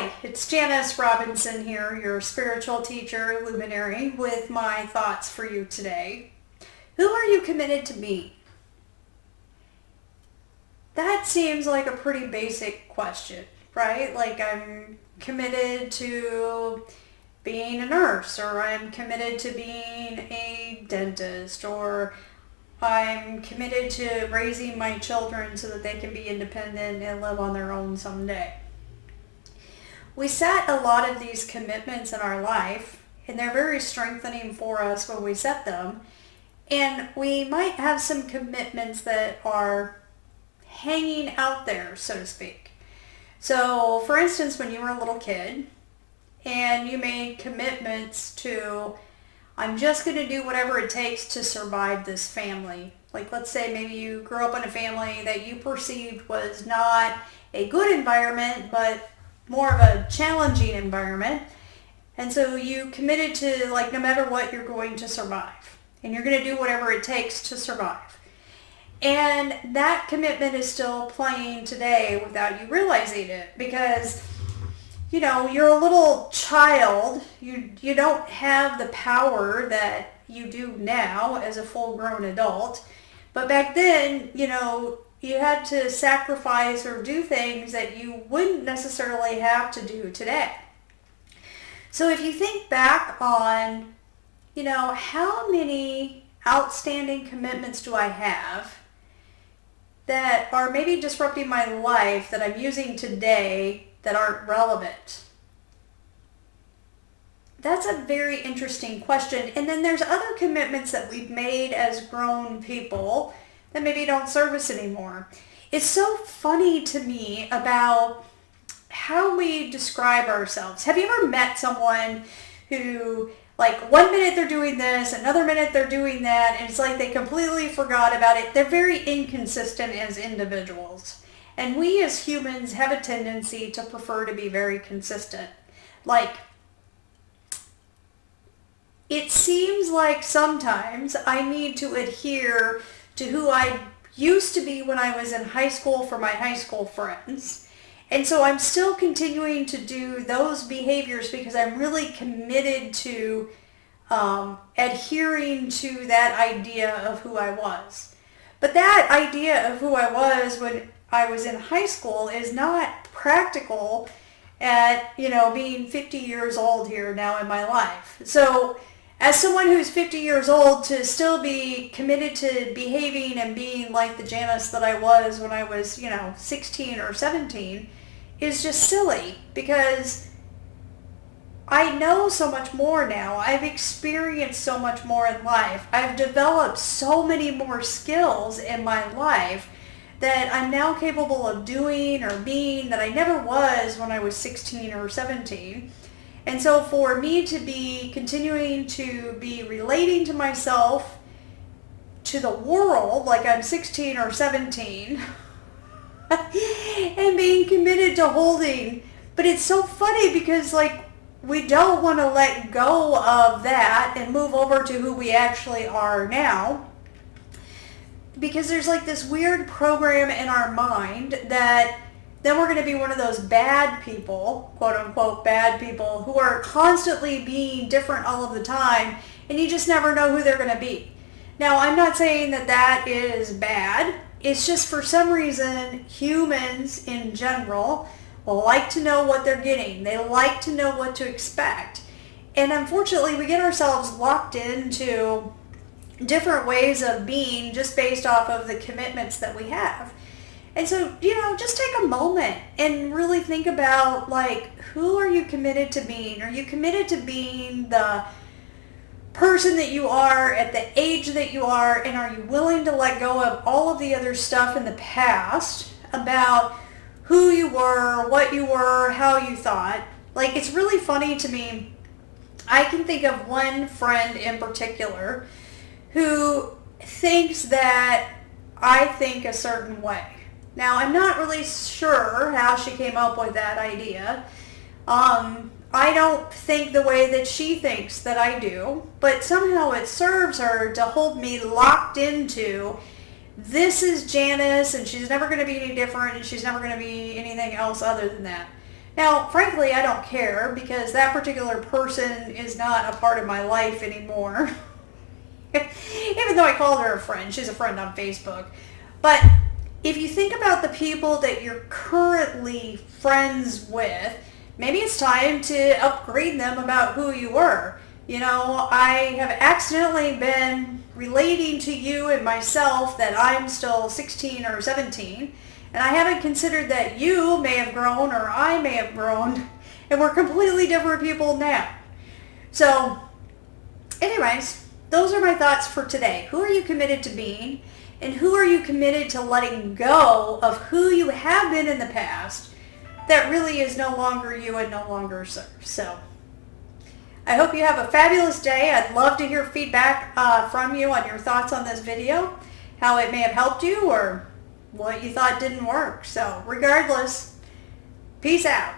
Hi, it's Janice Robinson here, your spiritual teacher, luminary, with my thoughts for you today. Who are you committed to be? That seems like a pretty basic question, right? Like I'm committed to being a nurse, or I'm committed to being a dentist, or I'm committed to raising my children so that they can be independent and live on their own someday. We set a lot of these commitments in our life, and they're very strengthening for us when we set them. And we might have some commitments that are hanging out there, so to speak. So, for instance, when you were a little kid and you made commitments to, I'm just going to do whatever it takes to survive this family. Like, let's say maybe you grew up in a family that you perceived was not a good environment, but more of a challenging environment. And so you committed to, like, no matter what, you're going to survive. And you're going to do whatever it takes to survive. And that commitment is still playing today without you realizing it, because you're a little child. You don't have the power that you do now as a full-grown adult. But back then, you had to sacrifice or do things that you wouldn't necessarily have to do today. So if you think back on, how many outstanding commitments do I have that are maybe disrupting my life that I'm using today that aren't relevant? That's a very interesting question. And then there's other commitments that we've made as grown people that maybe don't serve us anymore. It's so funny to me about how we describe ourselves. Have you ever met someone who, like, one minute they're doing this, another minute they're doing that, and it's like they completely forgot about it? They're very inconsistent as individuals. And we as humans have a tendency to prefer to be very consistent. Like, it seems like sometimes I need to adhere to who I used to be when I was in high school for my high school friends. And so I'm still continuing to do those behaviors because I'm really committed to adhering to that idea of who I was. But that idea of who I was when I was in high school is not practical at, being 50 years old here now in my life. So as someone who's 50 years old, to still be committed to behaving and being like the Janice that I was when I was, 16 or 17 is just silly, because I know so much more now. I've experienced so much more in life. I've developed so many more skills in my life that I'm now capable of doing or being that I never was when I was 16 or 17. And so for me to be continuing to be relating to myself, to the world, like I'm 16 or 17, and being committed to holding, but it's so funny because, like, we don't want to let go of that and move over to who we actually are now, because there's like this weird program in our mind that then we're going to be one of those bad people, quote unquote bad people, who are constantly being different all of the time, and you just never know who they're going to be. Now, I'm not saying that that is bad. It's just, for some reason, humans in general like to know what they're getting. They like to know what to expect. And unfortunately, we get ourselves locked into different ways of being just based off of the commitments that we have. And so, just take a moment and really think about, like, who are you committed to being? Are you committed to being the person that you are at the age that you are, and are you willing to let go of all of the other stuff in the past about who you were, what you were, how you thought? Like, it's really funny to me. I can think of one friend in particular who thinks that I think a certain way. Now, I'm not really sure how she came up with that idea. I don't think the way that she thinks that I do, but somehow it serves her to hold me locked into, this is Janice, and she's never going to be any different, and she's never going to be anything else other than that. Now, frankly, I don't care because that particular person is not a part of my life anymore. Even though I called her a friend, she's a friend on Facebook. But if you think about the people that you're currently friends with, maybe it's time to upgrade them about who you were. You know, I have accidentally been relating to you and myself that I'm still 16 or 17, and I haven't considered that you may have grown or I may have grown, and we're completely different people now. So, anyways, those are my thoughts for today. Who are you committed to being? And who are you committed to letting go of who you have been in the past that really is no longer you and no longer serves? So I hope you have a fabulous day. I'd love to hear feedback from you on your thoughts on this video, how it may have helped you or what you thought didn't work. So regardless, peace out.